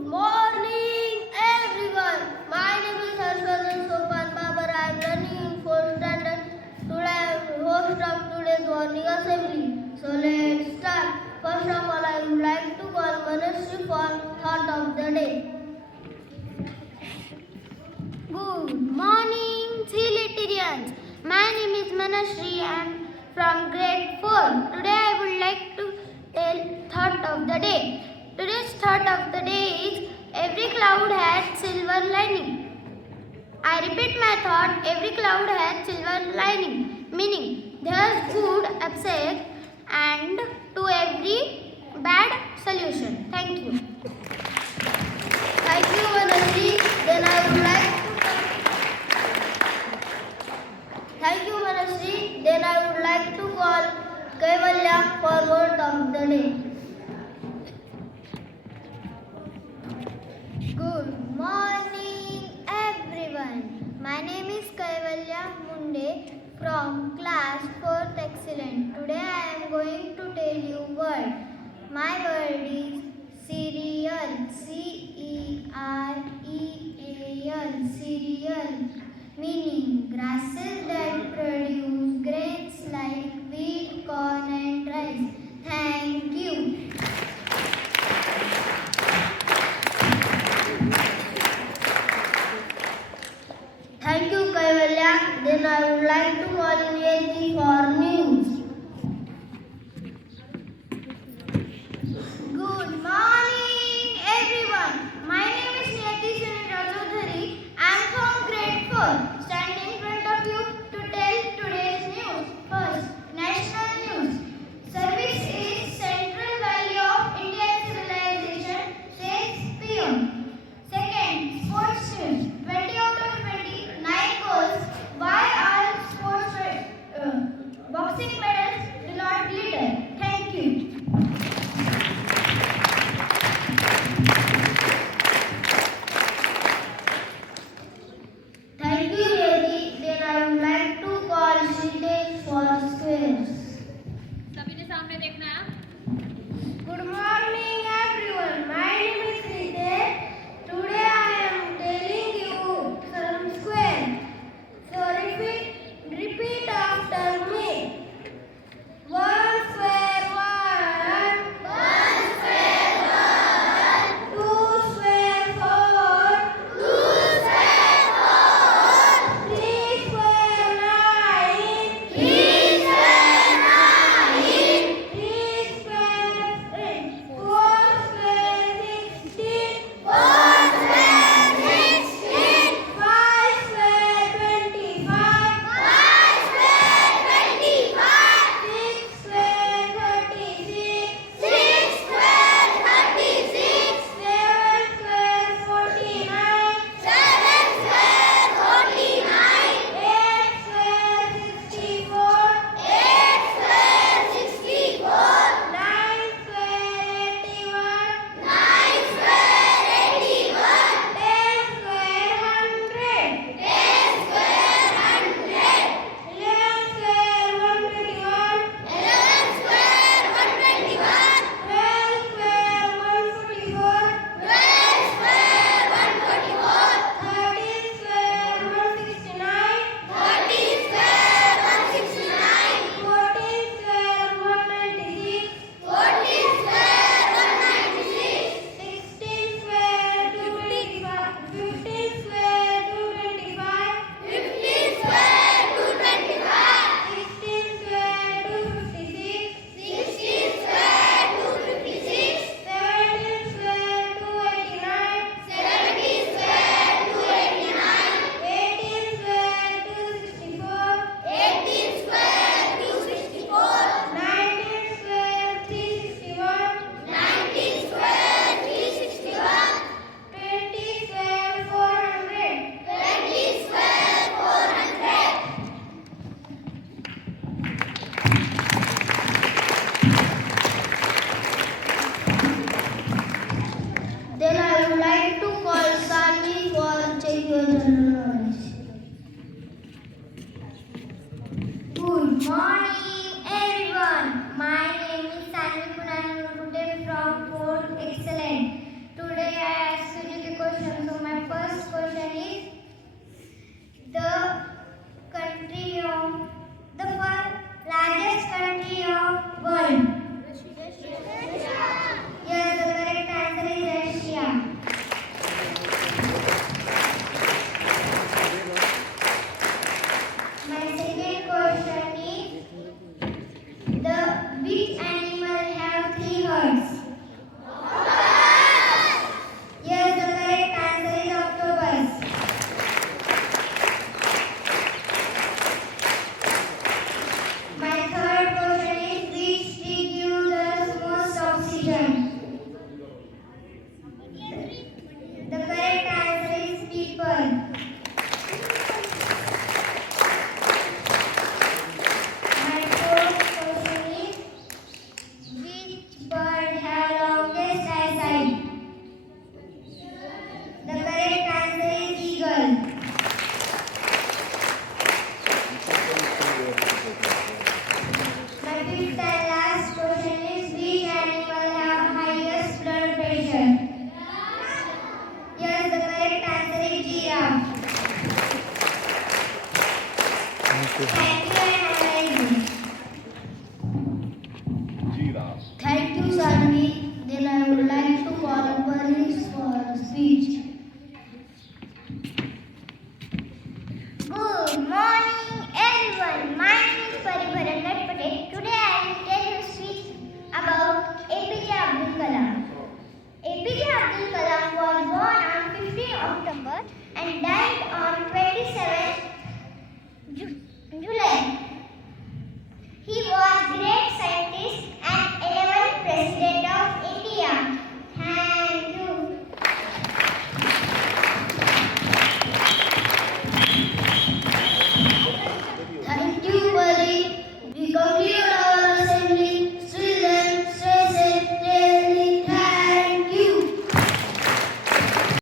morning, everyone. My name is Harshvardhan Sopan Babar. I am learning in 4th standard. Today I am the host of today's morning assembly. So let's start. First of all, I would like to call Manashri for thought of the day. Good morning, Literians. My name is Manashri. I am from grade 4. Today I would like to tell thought of the day. Today's thought of the day is every cloud has silver lining. I repeat my thought, every cloud has silver lining, meaning there's good upside and to every bad solution. Thank you. Thank you, Manashri. Then I would like Thank you, Manashri. Then I would like to call Kaivalya for word of the day. Good morning, everyone. My name is Kaivalya Munde from class 4th Excellent. Today I am going to tell you word. My word